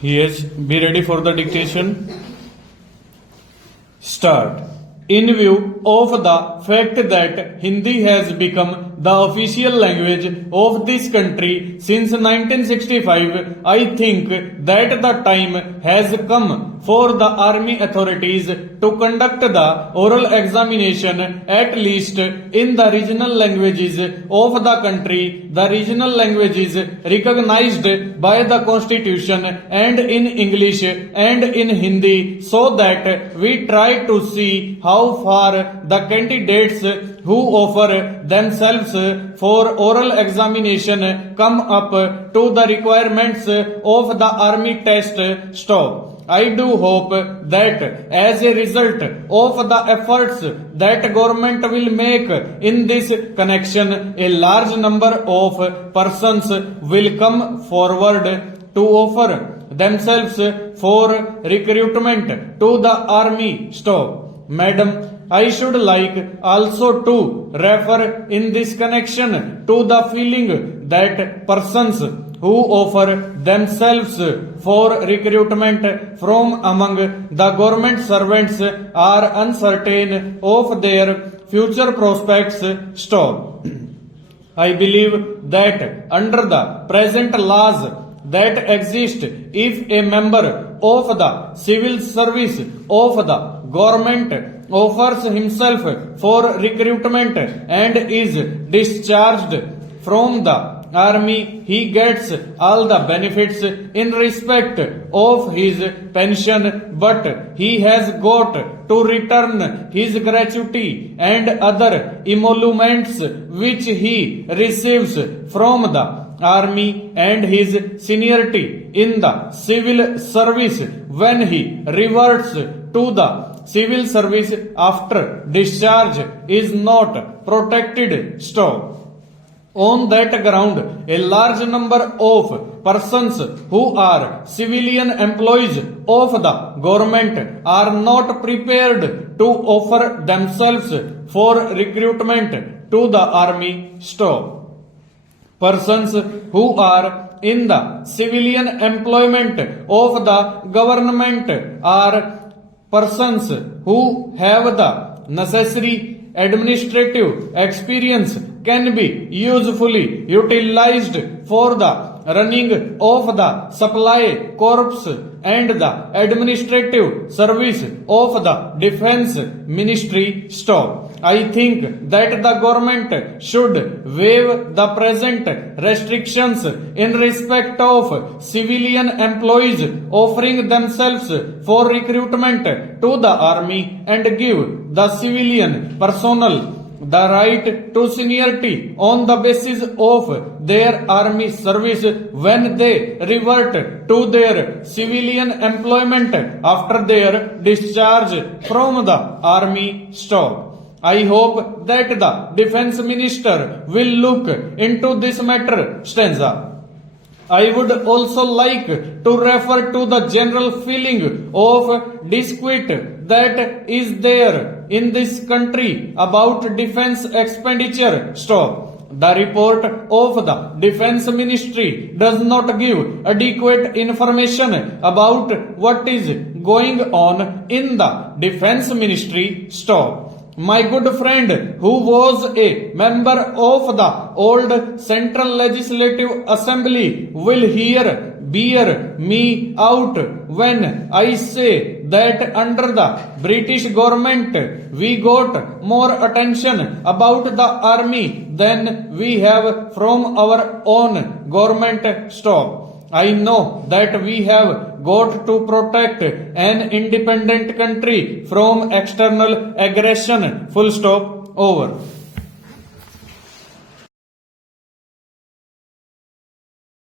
Yes, be ready for the dictation. Start. In view of the fact that Hindi has become the official language of this country since 1965, I think that the time has come for the army authorities to conduct the oral examination at least in the regional languages of the country. The regional languages recognized by the constitution and in English and in Hindi, so that we try to see how far the candidates who offer themselves for oral examination come up to the requirements of the army test. Stop. I do hope that as a result of the efforts that government will make in this connection, a large number of persons will come forward to offer themselves for recruitment to the army. Stop. Madam, I should like also to refer in this connection to the feeling that persons who offer themselves for recruitment from among the government servants are uncertain of their future prospects. Stop. I believe that under the present laws that exist, if a member of the civil service of the government offers himself for recruitment and is discharged from the army, he gets all the benefits in respect of his pension, but he has got to return his gratuity and other emoluments which he receives from the army and his seniority in the civil service when he reverts to the civil service after discharge is not protected. Stop. On that ground, a large number of persons who are civilian employees of the government are not prepared to offer themselves for recruitment to the army. Stop. Persons who are in the civilian employment of the government are persons who have the necessary administrative experience, can be usefully utilized for the running of the supply corps and the administrative service of the defense ministry. Stop. I think that the government should waive the present restrictions in respect of civilian employees offering themselves for recruitment to the army and give the civilian personnel the right to seniority on the basis of their army service when they revert to their civilian employment after their discharge from the army. Stop. I hope that the defense minister will look into this matter. Stanza. I would also like to refer to the general feeling of disquiet that is there in this country about defense expenditure. Stop. The report of the defense ministry does not give adequate information about what is going on in the defense ministry. Stop. My good friend, who was a member of the old Central Legislative Assembly, will here bear me out when I say that under the British government we got more attention about the army than we have from our own government. Stop. I know that we have got to protect an independent country from external aggression. Full stop. Over.